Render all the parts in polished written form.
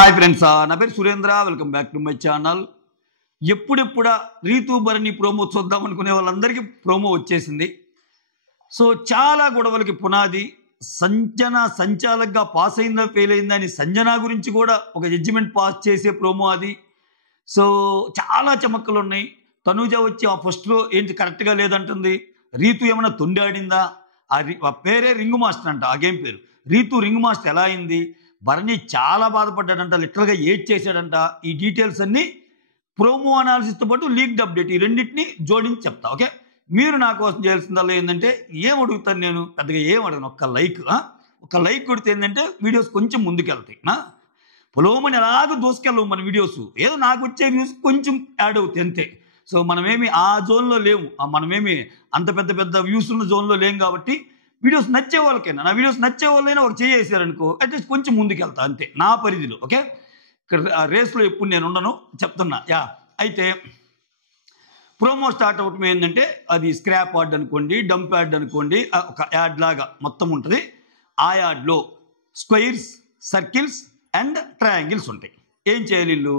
Hi friends, నా పేరు Surendra. Welcome back to my channel. ఎప్పుడెప్పుడా రీతు భరణి ప్రోమో చూద్దాం అనుకునే వాళ్ళందరికీ ప్రోమో వచ్చేసింది. సో చాలా గొడవలకి పునాది సంచాలకుగా పాస్ అయిందా ఫెయిల్ అయిందా అని సంజన గురించి కూడా ఒక జడ్జిమెంట్ పాస్ చేసే ప్రోమో అది. సో చాలా చమక్కలు ఉన్నాయి. తనూజ వచ్చి ఆ ఫస్ట్లో ఏంటి కరెక్ట్గా లేదంటుంది. రీతు ఏమైనా తొండాడిందా? ఆ పేరే రింగ్ మాస్టర్ అంట. ఆ గేమ్ పేరు రీతు రింగ్ మాస్టర్ ఎలా అయింది? భరణి చాలా బాధపడ్డాడంట, లిటరల్గా ఏడ్ చేశాడంట. ఈ డీటెయిల్స్ అన్నీ ప్రోమో అనాలిసిస్తో పాటు లీక్డ్ అప్డేట్, ఈ రెండింటిని జోడించి చెప్తా. ఓకే, మీరు నా కోసం చేయాల్సిందల్లా ఏంటంటే, ఏం అడుగుతాను నేను? పెద్దగా ఏం అడగను. ఒక్క లైక్ కొడితే ఏంటంటే వీడియోస్ కొంచెం ముందుకెళ్తాయి. పొలోమని ఎలాగో దోసుకెళ్ళవు మన వీడియోస్. ఏదో నాకు వచ్చే వ్యూస్ కొంచెం యాడ్ అవుతాయి అంతే. సో మనమేమి ఆ జోన్లో లేవు, మనమేమి అంత పెద్ద పెద్ద వ్యూస్ ఉన్న జోన్లో లేము. కాబట్టి వీడియోస్ నచ్చే వాళ్ళకైనా, నా వీడియోస్ నచ్చే వాళ్ళైనా ఒక చేసారనుకో అట్లీస్ట్ కొంచెం ముందుకెళ్తా అంతే నా పరిధిలో. ఓకే, ఇక్కడ రేస్లో ఎప్పుడు నేను ఉండను చెప్తున్నా. అయితే ప్రోమో స్టార్ట్ అవటం ఏంటంటే, అది స్క్రాప్ యాడ్ అనుకోండి, డంప్ యాడ్ అనుకోండి, ఒక యాడ్ లాగా మొత్తం ఉంటుంది. ఆ యాడ్లో స్క్వైర్స్, సర్కిల్స్ అండ్ ట్రయాంగిల్స్ ఉంటాయి. ఏం చేయాలి వీళ్ళు?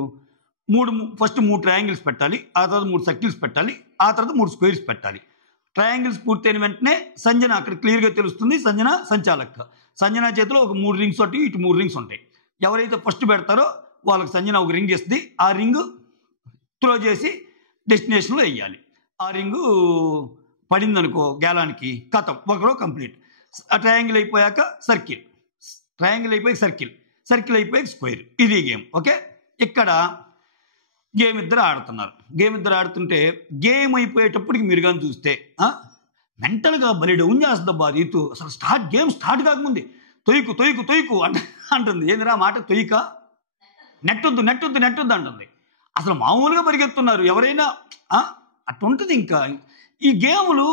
ఫస్ట్ 3 ట్రయాంగిల్స్ పెట్టాలి, ఆ తర్వాత 3 సర్కిల్స్ పెట్టాలి, ఆ తర్వాత 3 స్క్వేర్స్ పెట్టాలి. ట్రయాంగిల్స్ పూర్తయిన వెంటనే సంజన, అక్కడ క్లియర్గా తెలుస్తుంది, సంజన సంచాలక. సంజన చేతిలో ఒక 3 రింగ్స్ ఉంటాయి, ఇటు 3 రింగ్స్ ఉంటాయి. ఎవరైతే ఫస్ట్ పెడతారో వాళ్ళకి సంజన ఒక రింగ్ ఇస్తుంది. ఆ రింగ్ త్రో చేసి డెస్టినేషన్లో వేయాలి. ఆ రింగు పడిందనుకో గేలానికి, కథం ఒకరో కంప్లీట్. ఆ ట్రయాంగిల్ అయిపోయాక సర్కిల్, ట్రయాంగిల్ అయిపోయి సర్కిల్, సర్కిల్ అయిపోయాక స్క్వేర్. ఇది గేమ్. ఓకే, ఇక్కడ గేమ్ ఇద్దరు ఆడుతున్నారు. గేమ్ ఇద్దరు ఆడుతుంటే గేమ్ అయిపోయేటప్పటికి మీరు కానీ చూస్తే మెంటల్గా బలి డౌన్ చేస్తుందబ్బా రీతు. అసలు గేమ్ స్టార్ట్ కాకముందే తొయ్యకు తొయ్యకు తొయ్యకు అంటుంది. ఏందిరా మాట? తొయ్యక, నెట్టొద్దు నెట్టొద్దు నెట్టొద్దు అంటుంది. అసలు మామూలుగా పరిగెత్తున్నారు ఎవరైనా, అట్టుంటుంది. ఇంకా ఈ గేములు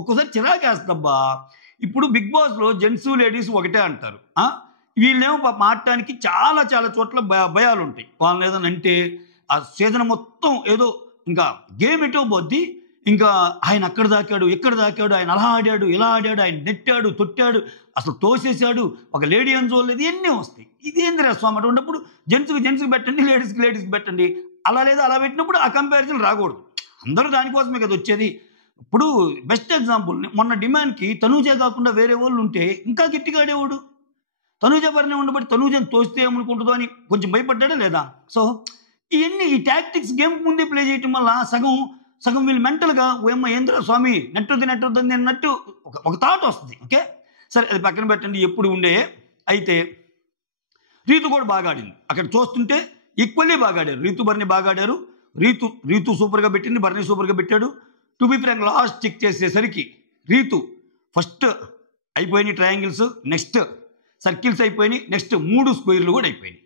ఒక్కోసారి చిరాకేస్తుందబ్బా. ఇప్పుడు బిగ్ బాస్లో జెంట్స్ లేడీస్ ఒకటే అంటారు. వీళ్ళేమో మాట్లాడటానికి చాలా చాలా చోట్ల భయాలు ఉంటాయి. వాళ్ళని ఏదైనా అంటే ఆ సీజన్ మొత్తం ఏదో ఇంకా గేమ్ ఎటో పోద్ది. ఇంకా ఆయన అక్కడ దాకాడు, ఎక్కడ దాకాడు, ఆయన అలా ఆడాడు, ఇలా ఆడాడు, ఆయన నెట్టాడు, తొట్టాడు, అసలు తోసేశాడు, ఒక లేడీ అని చూడలేదు, ఇవన్నీ వస్తాయి. ఇదేందిరా స్వామి? అటు ఉన్నప్పుడు జెంట్స్కి పెట్టండి, లేడీస్కి పెట్టండి. అలా లేదా అలా పెట్టినప్పుడు ఆ కంపారిజన్ రాకూడదు. అందరూ దానికోసమే కదా వచ్చేది. ఇప్పుడు బెస్ట్ ఎగ్జాంపుల్, మొన్న డిమాండ్కి తనూజే కాకుండా వేరే వాళ్ళు ఉంటే ఇంకా గట్టిగా ఆడేవాడు. తనూజ భరణి ఉండబట్టి తనూజని తోస్తే ఏమనుకుంటుందో అని కొంచెం భయపడ్డాడా లేదా? సో ఇవన్నీ ఈ టాక్టిక్స్ గేమ్ ముందే ప్లే చేయటం వల్ల సగం వీళ్ళు మెంటల్గా ఓయమ్మ ఏంద్ర స్వామి నెట్టొద్దు అన్నట్టు ఒక థాట్ వస్తుంది. ఓకే, సరే అది పక్కన పెట్టండి, ఎప్పుడు ఉండే. అయితే రీతు కూడా బాగా ఆడింది. అక్కడ చూస్తుంటే ఈక్వల్లీ బాగా ఆడారు. రీతు భరణి బాగా ఆడారు. రీతు సూపర్గా పెట్టింది, భరణి సూపర్గా పెట్టాడు. To be frank, last check చేసేసరికి రీతు ఫస్ట్ అయిపోయినాయి ట్రయాంగిల్స్, నెక్స్ట్ సర్కిల్స్ అయిపోయినాయి, నెక్స్ట్ 3 స్క్వేర్లు కూడా అయిపోయినాయి.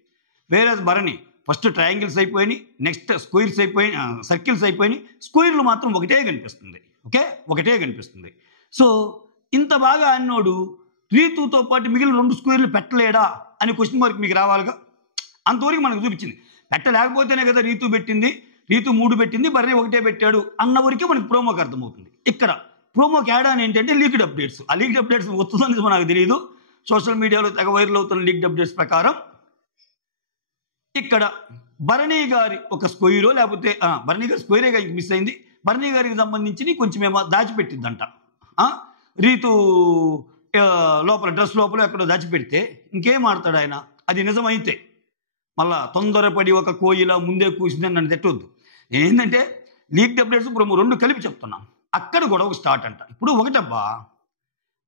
వేరే భరణి ఫస్ట్ ట్రయాంగిల్స్ అయిపోయినాయి, నెక్స్ట్ స్క్వేర్స్ అయిపోయినాయి, సర్కిల్స్ అయిపోయినాయి, స్క్వేర్లు మాత్రం ఒకటే కనిపిస్తుంది. ఓకే, ఒకటే కనిపిస్తుంది. సో ఇంత బాగా ఆడినోడు రీతుతో పాటు మిగిలిన 2 స్క్వేర్లు పెట్టలేడా అని క్వశ్చన్ మార్క్ మీకు రావాలిగా. అంతవరకు మనకు చూపించింది. పెట్టలేకపోతేనే కదా రీతు పెట్టింది, రీతు 3 పెట్టింది, భరణి ఒకటే పెట్టాడు అన్నవరకే మనకి ప్రోమోకి అర్థమవుతుంది. ఇక్కడ ప్రోమోకి యాడ్ అని ఏంటంటే లీక్డ్ అప్డేట్స్. ఆ లీక్డ్ అప్డేట్స్ వస్తుందని నాకు తెలియదు. సోషల్ మీడియాలో తెగ వైరల్ అవుతున్న లీక్డ్ అప్డేట్స్ ప్రకారం ఇక్కడ భరణి గారి ఒక స్క్వేరో లేకపోతే భరణి గారి స్క్వేరేగా మిస్ అయింది. భరణి గారికి సంబంధించి కొంచెం ఏమో దాచిపెట్టిందంట రీతు లోపల, డ్రెస్ లోపల ఎక్కడో దాచిపెడితే ఇంకేం ఆడతాడు ఆయన. అది నిజమైతే మళ్ళా తొందరపడి ఒక కోయిలా ముందే కూసిందని నన్ను తిట్టొద్దు. ఏంటంటే లీక్డ్ అప్డేట్స్ ఇప్పుడు 2 కలిపి చెప్తున్నాం. అక్కడ గొడవ స్టార్ట్ అంట. ఇప్పుడు ఒకటబ్బా,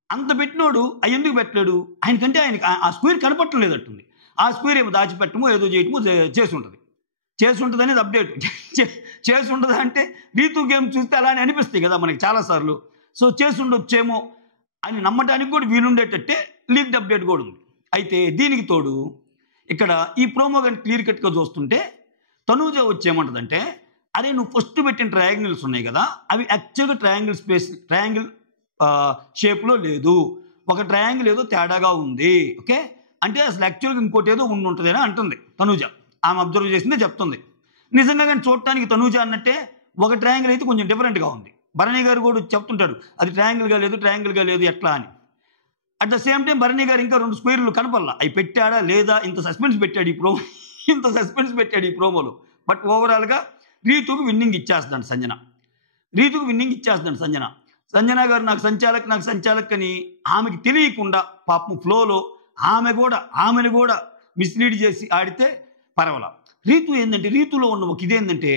అంత పెట్టినోడు ఎందుకు పెట్టలేడు? ఆయనకంటే ఆయనకి ఆ స్క్వేర్ కనపట్టలేదట్టుంది. ఆ స్క్వేర్ ఏమో దాచిపెట్టమో ఏదో చేయటమో చేసి ఉంటుంది అనేది అప్డేట్. చేసి ఉంటుంది అంటే రీతు గేమ్ చూస్తే అలానే అనిపిస్తాయి కదా మనకి చాలాసార్లు. సో చేసి ఉండొచ్చేమో అని నమ్మటానికి కూడా వీలుండేటట్టే లీక్డ్ అప్డేట్ కూడా ఉంది. అయితే దీనికి తోడు ఇక్కడ ఈ ప్రోమో కానీ క్లియర్ కట్గా చూస్తుంటే తనూజ వచ్చేమంటుందంటే, అరే నువ్వు ఫస్ట్ పెట్టిన ట్రయాంగిల్స్ ఉన్నాయి కదా, అవి యాక్చువల్గా ట్రయాంగిల్ షేప్లో లేదు, ఒక ట్రయాంగిల్ ఏదో తేడాగా ఉంది. ఓకే, అంటే అసలు యాక్చువల్గా ఇంకోటి ఏదో ఉంటుంది అని అంటుంది తనూజ. ఆమె అబ్జర్వ్ చేసిందే చెప్తుంది. నిజంగా కానీ చూడటానికి తనూజ అన్నట్టే ఒక ట్రయాంగిల్ అయితే కొంచెం డిఫరెంట్గా ఉంది. భరణి గారు కూడా చెప్తుంటాడు అది ట్రయాంగిల్గా లేదు ఎట్లా అని. At the same time Bharani garu ఇంకా 2 స్క్వేర్లు కనపల్లా, అవి పెట్టాడా లేదా, ఇంత సస్పెన్స్ పెట్టాడు ఈ ఇంత సస్పెన్స్ పెట్టాడు ఈ ప్రోమోలో. బట్ ఓవరాల్గా రీతుకు విన్నింగ్ ఇచ్చేస్తాడు సంజన. రీతుకు విన్నింగ్ ఇచ్చేస్తాడు సంజన. సంజన గారు నాకు సంచాలక్ అని ఆమెకి తెలియకుండా పాపం ఫ్లోలో ఆమెను కూడా మిస్లీడ్ చేసి ఆడితే పర్వాలా. రీతు ఏంటంటే, రీతులో ఉన్న ఒక ఇదేంటంటే,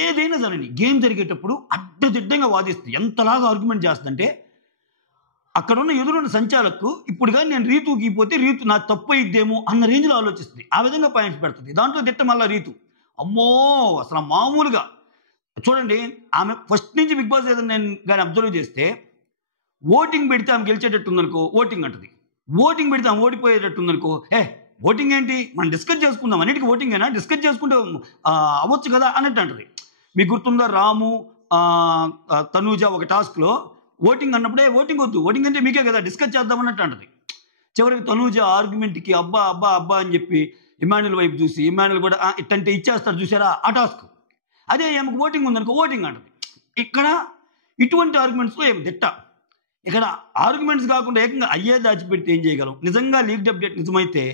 ఏదైనా సరే గేమ్ జరిగేటప్పుడు అడ్డదిడ్డంగా వాదిస్తుంది. ఎంతలాగా ఆర్గ్యుమెంట్ చేస్తుందంటే, అక్కడున్న ఎదురున్న సంచాలకు ఇప్పుడు కానీ నేను రీతుకి పోతే రీతు నా తప్పు అయిద్దేమో అన్న రేంజ్లో ఆలోచిస్తుంది. ఆ విధంగా పాయింట్స్ పెడుతుంది. దాంట్లో తిట్ట మళ్ళీ రీతు అమ్మో అసలు మామూలుగా చూడండి. ఆమె ఫస్ట్ నుంచి బిగ్ బాస్ ఏదైనా నేను కానీ అబ్జర్వ్ చేస్తే, ఓటింగ్ పెడితే ఆమె గెలిచేటట్టు ఉందనుకో ఓటింగ్ అంటది. ఓటింగ్ పెడితే ఆమె ఓడిపోయేటట్టు ఉందనుకో ఓటింగ్ ఏంటి, మనం డిస్కస్ చేసుకుందాం, అన్నిటికీ ఓటింగ్ అయినా డిస్కస్ చేసుకుంటే అవ్వచ్చు కదా అన్నట్టు అంటది. మీకు గుర్తుందా, రాము తనూజ ఒక టాస్క్లో ఓటింగ్ అన్నప్పుడే ఓటింగ్ వద్దు, ఓటింగ్ అంటే మీకే కదా డిస్కస్ చేద్దాం అన్నట్టు అంటది. చివరికి తనూజ ఆర్గ్యుమెంట్కి అబ్బా అబ్బా అబ్బా అని చెప్పి ఇమాన్యుల్ వైపు చూసి, ఇమాన్యుల్ కూడా ఇట్టంటే ఇచ్చేస్తారు చూసారా ఆ టాస్క్. అదే ఆమెకు ఓటింగ్ ఉందనుకో ఓటింగ్ అంటది. ఇక్కడ ఇటువంటి ఆర్గ్యుమెంట్స్లో ఏం తిట్ట. ఇక్కడ ఆర్గ్యుమెంట్స్ కాకుండా ఏకంగా అయ్యే దాచిపెట్టి ఏం చేయగలం. నిజంగా లీక్డ్ అప్డేట్ నిజమైతే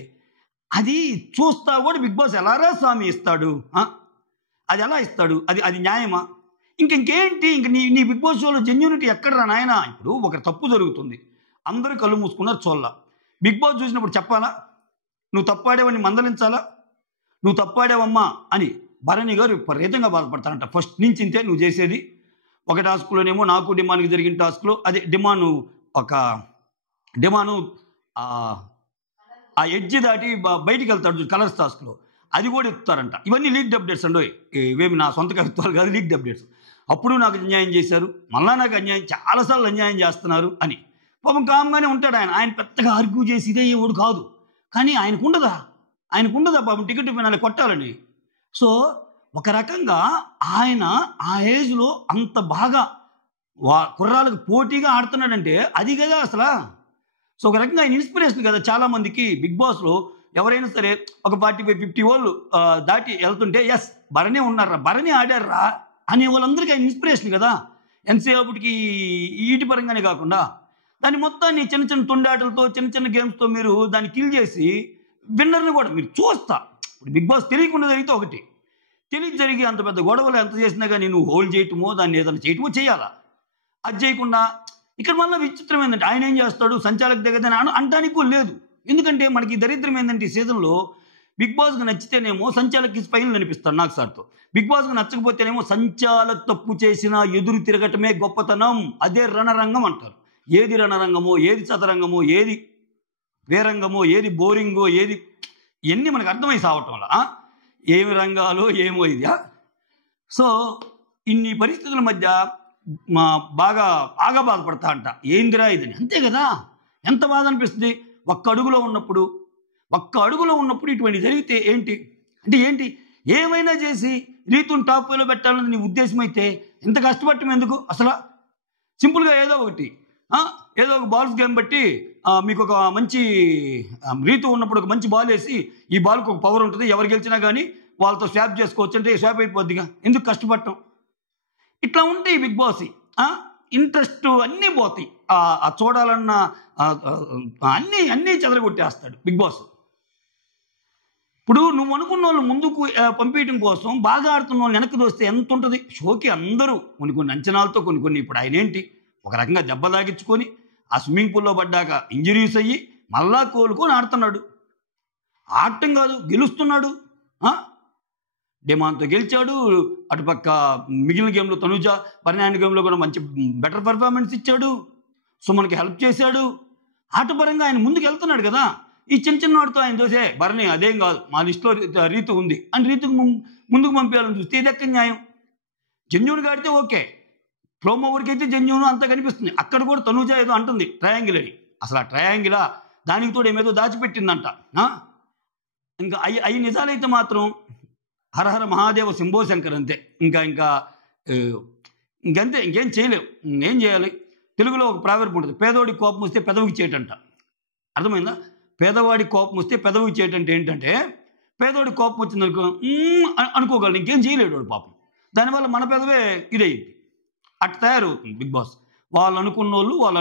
అది చూస్తా కూడా బిగ్ బాస్ ఎలారా స్వామి ఇస్తాడు, అది ఎలా ఇస్తాడు, అది న్యాయమా? ఇంకేంటి నీ బిగ్ బాస్ షోలో జెన్యూనిటీ ఎక్కడరా నాయన? ఇప్పుడు ఒక తప్పు జరుగుతుంది, అందరూ కళ్ళు మూసుకున్నారు చూడాల. బిగ్ బాస్ చూసినప్పుడు చెప్పాలా, నువ్వు తప్పాడేవని మందలించాలా, నువ్వు తప్పాడేవమ్మా అని భరణి గారు విపరీతంగా బాధపడతారంట. ఫస్ట్ నుంచి ఇంతే నువ్వు చేసేది. ఒక టాస్క్లోనేమో నాకు డిమాన్కి జరిగిన టాస్క్లో అదే డిమాను ఆ ఎడ్జి దాటి బయటికి వెళ్తాడు కలర్స్ టాస్క్లో, అది కూడా ఇస్తారంట. ఇవన్నీ లీక్డ్ అప్డేట్స్ అండి, ఇవేమి నా సొంత కవిత్వాలు కాదు, లీక్డ్ అప్డేట్స్. అప్పుడు నాకు అన్యాయం చేశారు, మళ్ళా నాకు చాలాసార్లు అన్యాయం చేస్తున్నారు అని పాపం కామ్గానే ఉంటాడు ఆయన పెద్దగా ఆర్గ్యూ చేసి ఇదే ఎవడు కాదు. కానీ ఆయనకుండదా పాపం టికెట్ ఫైనల్ కొట్టాలని. సో ఒక రకంగా ఆయన ఆ ఏజ్లో అంత బాగా కుర్రాలకు పోటీగా ఆడుతున్నాడంటే అది కదా అసలు. సో ఒక రకంగా ఆయన ఇన్స్పిరేషన్ కదా చాలామందికి. బిగ్ బాస్లో ఎవరైనా సరే ఒక 45-50 వాళ్ళు దాటి వెళ్తుంటే ఎస్ భరణి ఉన్నారా, భరణి ఆడారా అనే వాళ్ళందరికీ ఆయన ఇన్స్పిరేషన్ కదా. ఎంతసేపటికి ఈటి పరంగానే కాకుండా దాన్ని మొత్తాన్ని చిన్న చిన్న తొండాటలతో చిన్న చిన్న గేమ్స్తో మీరు దాన్ని కిల్ చేసి విన్నర్ని కూడా మీరు చూస్తా. ఇప్పుడు బిగ్ బాస్ తెలియకుండా జరిగితే ఒకటి, తెలియక జరిగి అంత పెద్ద గొడవలు ఎంత చేసినా కానీ నువ్వు హోల్డ్ చేయటమో దాన్ని ఏదైనా చేయటమో చేయాలా. అది చేయకుండా ఇక్కడ మళ్ళీ విచిత్రం ఏంటంటే ఆయన ఏం చేస్తాడు, సంచాలక దగ్గర అంటానికి లేదు. ఎందుకంటే మనకి దరిద్రం ఏంటంటే ఈ సీజన్లో బిగ్ బాస్కి నచ్చితేనేమో సంచాలక్కి స్పైన్లు అనిపిస్తాడు నాకు సార్తో. బిగ్ బాస్కి నచ్చకపోతేనేమో సంచాలక్ తప్పు చేసినా ఎదురు తిరగటమే గొప్పతనం, అదే రణరంగం అంటారు. ఏది రణరంగమో, ఏది చదరంగమో, ఏది వేరంగమో, ఏది బోరింగో, ఏది ఇవన్నీ మనకు అర్థమై సావటం వల్ల ఏమి రంగాలో ఏమో ఇది. సో ఇన్ని పరిస్థితుల మధ్య బాగా బాధపడతా అంట. ఏందిరా ఇదని, అంతే కదా. ఎంత బాధ అనిపిస్తుంది ఒక్క అడుగులో ఉన్నప్పుడు ఇటువంటి జరిగితే ఏంటి ఏమైనా చేసి రీతుని టాప్ వేలో పెట్టాలని నీ ఉద్దేశం అయితే ఇంత కష్టపడటం ఎందుకు అసలు? సింపుల్గా ఏదో ఒక బాల్స్ గేమ్ బట్టి మీకు ఒక మంచి రీతు ఉన్నప్పుడు ఒక మంచి బాల్ వేసి ఈ బాల్కి ఒక పవర్ ఉంటుంది, ఎవరు గెలిచినా కానీ వాళ్ళతో స్వాప్ చేసుకోవచ్చు అంటే స్వాప్ అయిపోద్దిగా, ఎందుకు కష్టపడటం? ఇట్లా ఉంటాయి బిగ్ బాస్. ఇంట్రెస్ట్ అన్నీ పోతాయి, చూడాలన్న అన్నీ చెదరగొట్టేస్తాడు బిగ్ బాస్. ఇప్పుడు నువ్వు అనుకున్న వాళ్ళు ముందుకు పంపించడం కోసం బాగా ఆడుతున్న వాళ్ళు వెనక్కి దోస్తే ఎంత ఉంటుంది షోకి? అందరూ కొన్ని అంచనాలతో కొన్ని ఇప్పుడు ఆయన ఏంటి ఒక రకంగా దెబ్బ తాగించుకొని ఆ స్విమ్మింగ్ పూల్లో పడ్డాక ఇంజరీస్ అయ్యి మళ్ళా కోలుకొని ఆడుతున్నాడు. ఆడటం కాదు, గెలుస్తున్నాడు. డిమాన్తో గెలిచాడు, అటుపక్క మిగిలిన గేమ్లో తనుజ పరిణామ గేమ్లో కూడా మంచి బెటర్ పర్ఫార్మెన్స్ ఇచ్చాడు, సుమన్కి హెల్ప్ చేశాడు. ఆటపరంగా ఆయన ముందుకు వెళ్తున్నాడు కదా. ఈ చిన్న వాడితో ఆయన చూసే భరణి అదేం కాదు, మా లిస్టులో రీతు ఉంది అని రీతుకు ముందుకు పంపించాలని చూస్తే ఇది ఎక్కడ న్యాయం? జెన్యూన్గా ఆడితే ఓకే, ప్రోమో వరకు అయితే జెన్యూన్ అంతా కనిపిస్తుంది. అక్కడ కూడా తనుజ ఏదో అంటుంది ట్రయాంగిల్ అని. అసలు ఆ ట్రయాంగిలా దానికి తోడు ఏమేదో దాచిపెట్టిందంట. ఇంకా అవి నిజాలైతే మాత్రం హరహర మహాదేవ శంభో శంకర్ అంతే. ఇంకంతే, ఇంకేం చేయలేవు. ఏం చేయాలి? తెలుగులో ఒక ప్రావర్బ్ ఉంటుంది, పేదోడికి కోపం వస్తే పెదవికి చేయటంట. అర్థమైందా? పేదవాడికి కోపం వస్తే పెదవికి చేయటంటే ఏంటంటే, పేదోడికి కోపం వచ్చిందనుకో అనుకోగలడు, ఇంకేం చేయలేడు వాడు పాపం. దానివల్ల మన పెదవే ఇదయ్యింది. అట్లా తయారవుతుంది బిగ్ బాస్. వాళ్ళు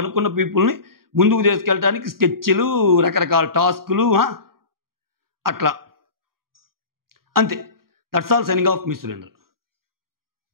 అనుకున్న పీపుల్ని ముందుకు తీసుకెళ్ళడానికి స్కెచ్లు, రకరకాల టాస్కులు, అట్లా అంతే. That's all. Signing off, me Surendra.